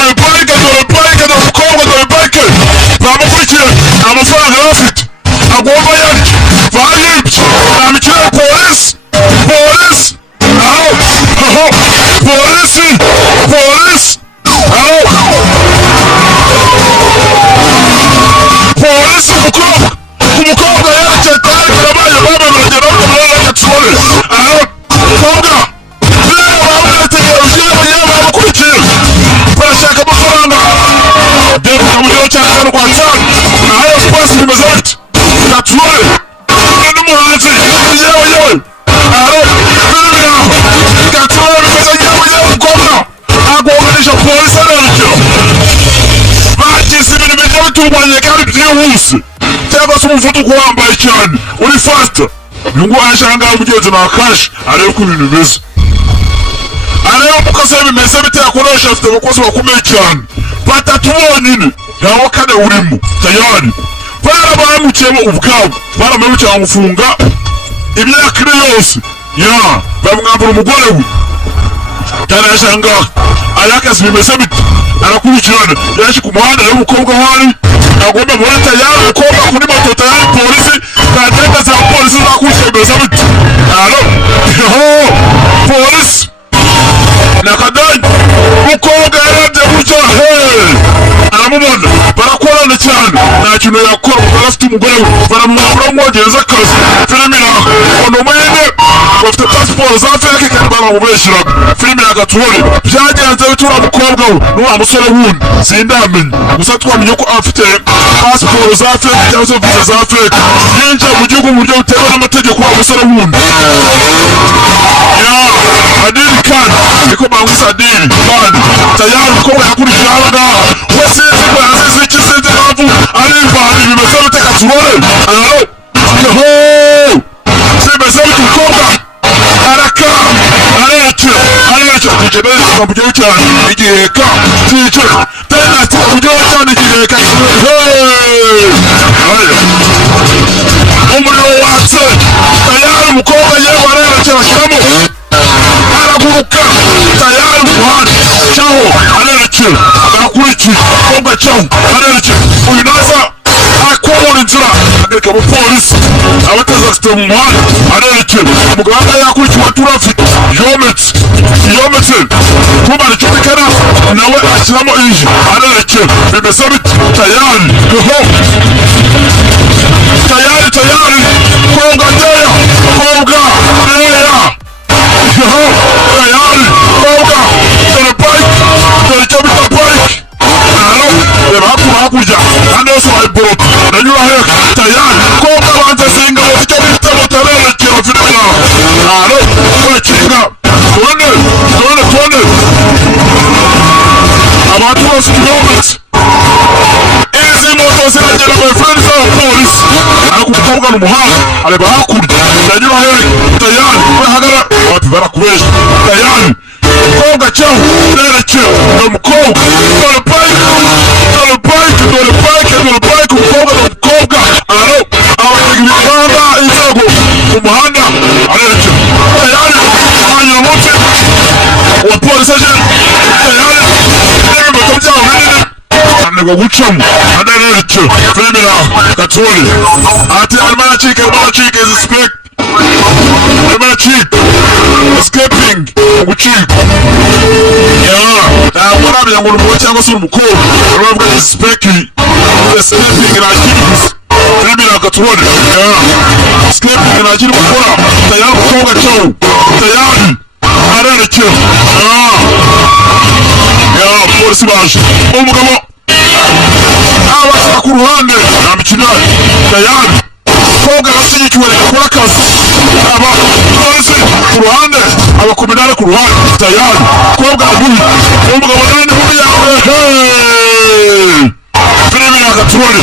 dore bike dore umukobwa dore bike bamukurikiye amafaranga bafite agomba yaryo bayibye namikira polisi aho polisi aho polisi umukobwa yerekeye kandi yabaye babaragera bakamurana agatsore aho umukobwa niba bamutegereje yewe bamukurikiye barashaka amafaranga devuga mu gihugu cya kano kwa cyane nayo spasi bimeze bite gatsore n'umuhanzi yewe aho gatsore bimeze yewe umukobwa agonganisha polisi arerekera bagize ibintu bigiye bitunganye kandi byihuse cyangwa se umuvuduko wambaye cyane uri fasita uyu nguyu ahangaha umugenzi nakaje arebe uko ibintu bimeze arebe uko se bimeze bite yakoresha afite abakozi bakomeye cyane batatu bonyine ntawe kane urimo tayari barabamukiyemo ubwabo baramubukira bamufunga imyaka ine yose bamwambura umugore we cyane ahangaha ayakazi bimeze bite arakurikirana yaje ku muhanda y'umukobwa wari agomba muri tayari umukobwa kuri moto tayari polisi kagenda za polisi zakurikira bimeze bite polisi nakadani umukobwa yarabye gutya aramubona barakorana cyane nta kintu yakora kuko afite umugore we baramwambura bamwongereza akazi filime iraho umuntu umwene bafite pasiporo za feke kandi baramubeshyira filime yagatubone byagenze bitura umukobwa we n'uwa musore wundi sindamenya gusa twamenye ko afite pasiporo za feke cyangwa se viza za feke yinjiye mu gihugu mu buryo butemewe n'amategeko wa musore wundi adiri kandi niko bangwisa adiri kandi tayari umukobwa yakurikiye ahangaha we sinzi ko yazize iki sinzi impamvu arivana bimeze bite gaturore bimeze bite umukobwa arerekera kugenda yishyura mu gihugu cyane igiheka cyiciro tenati mu gihugu cyane igiheka umuriro watse tayari umukobwa yewe arerekera ashyiramo araguruka tayari umuhanda cyaho arerekera arakurikiye umukobwa cyaho arerekera uyu naza akobora inzira agarika abapolisi abateza afite mu muhanda arerekera umuganga yakurikiwe turafite yometse kumara icyo bikana nawe ashyiramo iyi arerekera bimeze bite tayari konga ndeya konga ndeya tayari konga dore bike dore icyo bita bike reba hakurya kandi yose wayiborota nanyura heka tayari konga banze singa icyo bita motorerekera filime yawe wekinga tubone abantu bose tubometse izi moto ziragera my friends z'abapolisi ariko umukobwa n'umuhanga areba hakurya nanyura heka tayari bahagara bati barakubesha tayari umukobwa cyaho urerekera ni umukobwa dore bike umukobwa ni umukobwa abatega imihanda inzego mu muhanda arerekera tayari hanyura munsi uwa polisi aje tayari n'ibimoto byabo binini ananirwa gucamo adarerekera filime iraho gatsuri ati arimo aracika izi spek arimo aracika escaping gucika ntabwo aramenya ngo ni umugore cyangwa se ni umukobwa arimo aravuga izi spek escaping ntakiri gusa filime iraho gatsuri escaping ntakiri gukora tayari umukobwa cyawo tayari arerekera polisi baje umugabo abashyira ku ruhande nta mikino tayari umukobwa arashyigikiwe akora akazi abapolisi ku ruhande abakominari ku ruhande tayari umukobwa araguye umugabo nawe ni mubi yawe filime yagaturore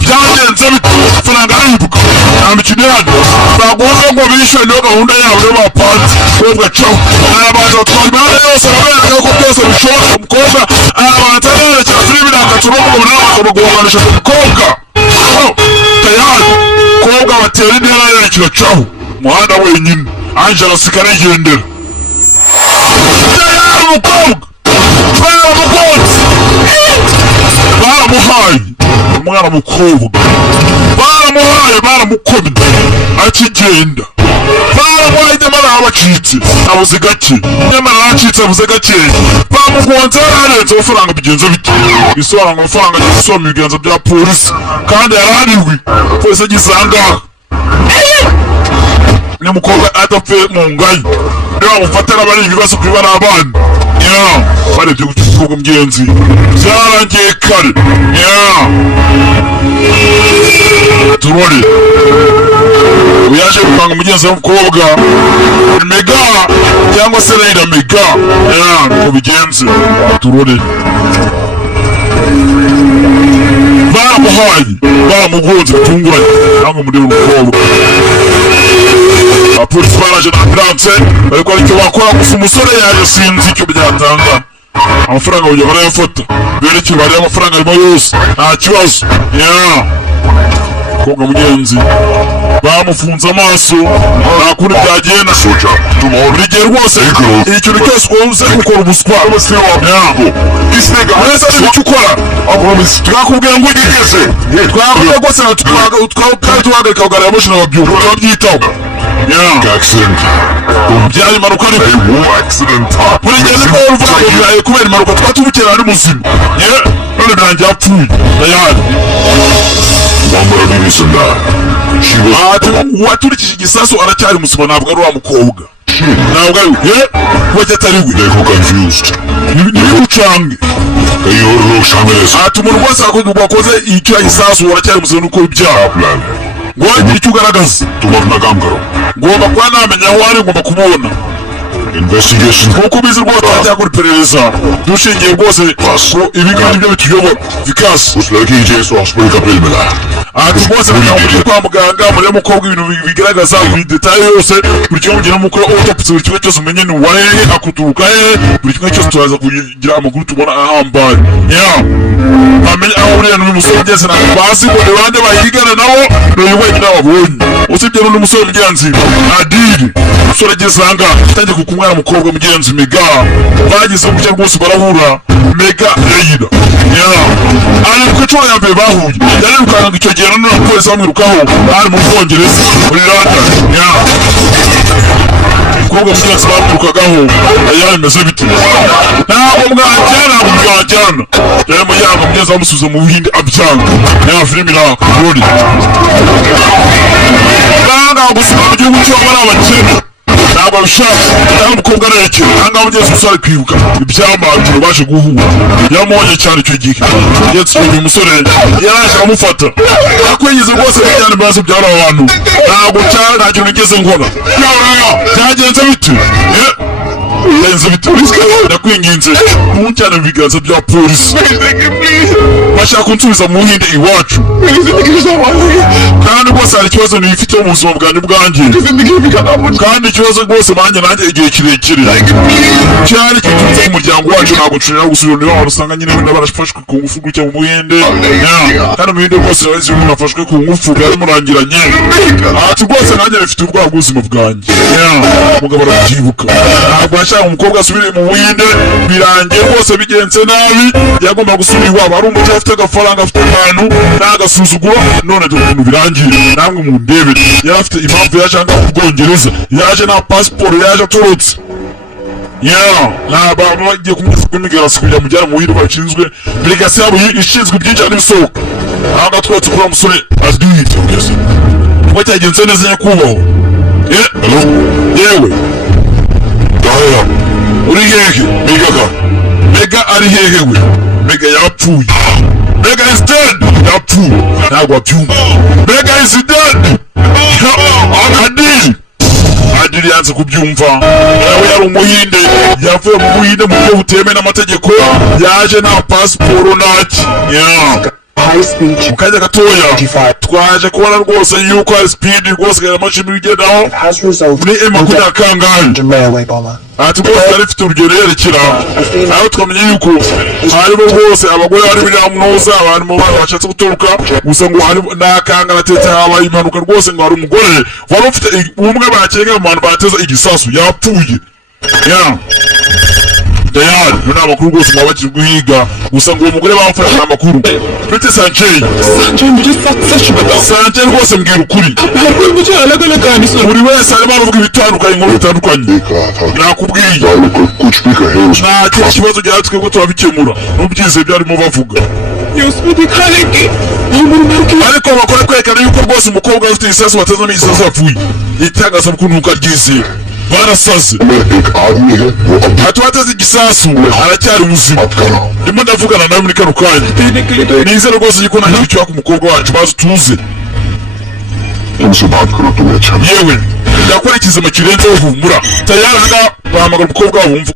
byagenze bite amafaranga aribuka nta mikino yandi baguha ngo bishyure niyo gahunda yabo niyo bapanze umukobwa caho arabanza batwara imihanda yose arabereka ko byose bishoboka umukobwa arabanza arerekera filime yagaturore umugabo nawe bakamuguhanisha ku mukobwa tayari umukobwa batera intera arerekera caho umuhanda wenyine anje arasigara yigendera tayari umukobwa baramugonze baramuhaye umwana mukobwa baramukomye akigenda baramuhaye nyamara abacitse abuze gake nyamara aracitse abuze gake bamugonze yararenze amafaranga bigenza bite bisobanura amafaranga gisoma mu biganza bya polisi kandi yarahariwe polisi agisangaho nyamukobwa adapfe mu ngayi niba bamufatira bari ibibazo kuri bari abana barebye ku cy'umukobwa mugenzi byarangiye kare turore uyaje gupanga mugenzi w'umukobwa mega cyangwa se reyida mega niko bigenze turore baramuhaye baramugonze bitunguranye ntabwo mureba umukobwa abapolisi baraje na ambulance bariko aricyo bakora gusa umusore yaje sinzi icyo byatanga amafaranga bajya barayafata berekeye bariya amafaranga arimo yose nta kibazo umukobwa mugenzi bamufunze amaso nta kundi byagenda buri gihe rwose ikintu cyose uze gukora ubuswa mwese ari icyo ukora twakubwira ngo ugigeze twakubwira rwose twari tuhagarika kuganira moshina babyuka turabyitaho byari impanuka ariko buri gihe niko uvuga ngo biraye kubera impanuka twari tumukera ari muzima none birangiye apfuye ndayahari uwaturikije igisasu aracyari muzima ntabwo ari wa mukobwa ntabwo ari we wajya atari we ntibigucange umuntu wese wakoze icyo gisasu aracyari muzima nuko ibyaha ngo wagire icyo ugaragaza ngomba kuba namenya aho ari ngomba kumubona nkuko ubizi rwose turacyakora iperereza dushingiye rwose ko ibi ngibi byo bituyobora vikasi ati rwose mujye kwa muganga murebe mukobwa ibintu bigaragaza buri detaye yose buri kimwe mugenda mukora autopsy buri kimwe cyose umenye ni uwahehe akuturuka hehe buri kimwe cyose turaza kugira amakuru tubona ahambaye amenye aho uriya n'uyu musore ugeze ntabwo bazi ngo ni bande bayigana nabo n'uyu wenyine wabonye usibye n'undi musore mugenzi adiri umusore ageze ahangaha atangiye kukumwana mukobwa mugenzi mega bagize uburyo bwose barahura mega reyida ari ku icuro ya mbere bahuye yarirukanga icyo gihe none abapolisi bamwirukaho ari mu Bwongereza muri London umukobwa mugenzi bamwirukagaho yameze bite ntabwo mwajyana yari muyanga mugenzi bamusubiza mu Buhinde abyanga filimi iraka rori banga gusubira mu gihugu cyabo ari abakene ntabwo abishaka ntabwo umukobwa arekera ahangaha mugenzi umusore kwibuka ibyambatiro baje guhura yamuhonye cyane icyo gihe ndetse uyu musore yaraje amufata akwigeze rwose bijyana ibibazo by'aba bantu ntabwo cyane nta kintu nigeze nkora byagenze bite byagenze bite ndakwinginze ntucyane mu biganza bya polisi bashaka kunsubiza mu Buhinde iwacu kandi rwose hari ikibazo nifite mu buzima bwanjye kandi ikibazo rwose nanjye igihe kirekire cyari kiturutse mu muryango wacu ntabwo nshobora gusubira niba waba usanga nyine wenda barafashwe ku ngufu gutya mu Buhinde kandi mu Buhinde rwose bazi umuntu afashwe ku ngufu byari murangiranye ati rwose nanjye nifite ubwoba bw'ubuzima bwanjye umugabo arabyibuka ntabwo yashaka umukobwa asubire mu Buhinde birangiye rwose bigenze nabi yagomba gusubira iwabo ari umukobwa afite agafaranga afite ahantu n'agasuzuguro none dore ukuntu birangiye namwe mu ndebe yari afite impamvu yaje ahangaha mu Bwongereza yaje nta pasiporo yaje aturutse ntabwo bagiye kumwesa kw'imigarasi kugira mujyane mu Buhinde bashinzwe delegasi yabo ishinzwe ibyinjira n'ibisohoka ahangaha twese kuri uwo musore adwite kuba cyagenze neza nyakubahwa yewe uri hehe mega ari hehe we mega yapfuye mega is dead yapfuye ntabwo wabyumva mega is dead adiri yanze kubyumva nawe yari umuhinde yavuye mu Buhinde mu buryo butemewe n'amategeko yaje nta pasiporo ntaki mu kanya gatoya twaje kubona rwose yuko hari speed rwose amashini bigendaho muri makumyabiri kangahe ati rwose yari ifite urugero yerekera aho twamenye yuko harimo rwose abagore bari biramunoza abantu mu bana bashatse guturuka gusa ngo hari n'akanga natetse habaye impanuka rwose ngo hari umugore wari ufite umwe bakeka mu bantu bateza igisasu yapfuye tayari yo namakuru rwose mwabakiri guhiga gusa ngo uwo mugore bamufashe amakuru bite Sanjay मुझे सच बताओ Sanjay rwose mbwira ukuri हर कोई मुझे अलग अलग कहानी सुना buri wese arimo aravuga ibitandukanye ngo bitandukanye nakubwiye nta kindi kibazo gihari twebwe turabikemura n'ubyize byarimo bavuga ये उसमें दिखा है कि ariko bakora kwerekana yuko rwose umukobwa ufite isasu batazamo isasu yapfuye itangazamakuru nuko aryizeye barasaze ati bateze igisasu aracyari muzima ndimo ndavugana nawe muri kano kanya nizere rwose yuko nta kintu cyubaka umukobwa wacu maze utuze yewe ndakora ikizima kirenzeho humura tayari ahangaha bahamagara umukobwa wabo wumva